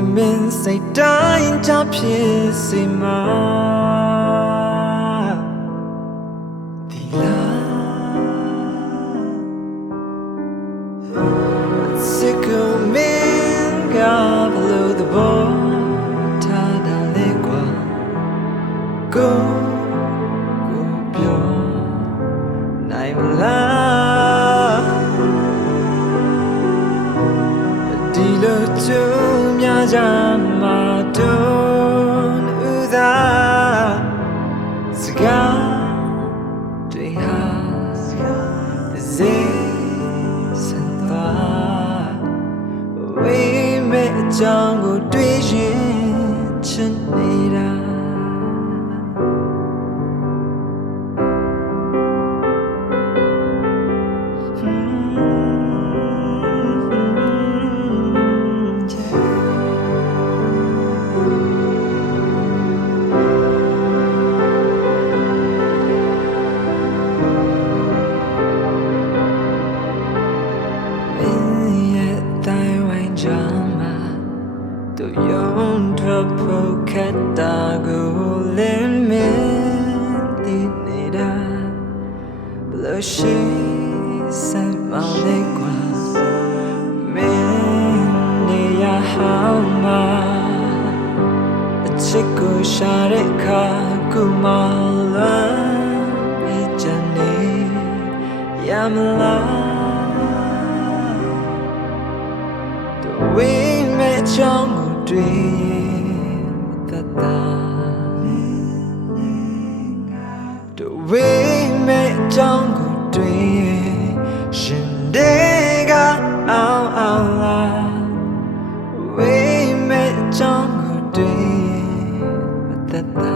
mình sayတိုင်းချဖြစ်စေမှာဒီလားစိတ်ကမင်းကဘလို့သဘောထားတာလေကွာကိုပြောနိုင်မလားဒီလိုကြုံများကြမှာတော့ဥသာစကားတွေဟာစေစံသွားဝေးမဲ့အကြောင်းကိုတွေးရင်ချင်နေတာ都用着不开大鼓连绵的你的不流水三毛的光明你呀好吗这个傻的卡古毛乱一着你呀么啦为美将对的答都为美将对是那个啦为美将对的答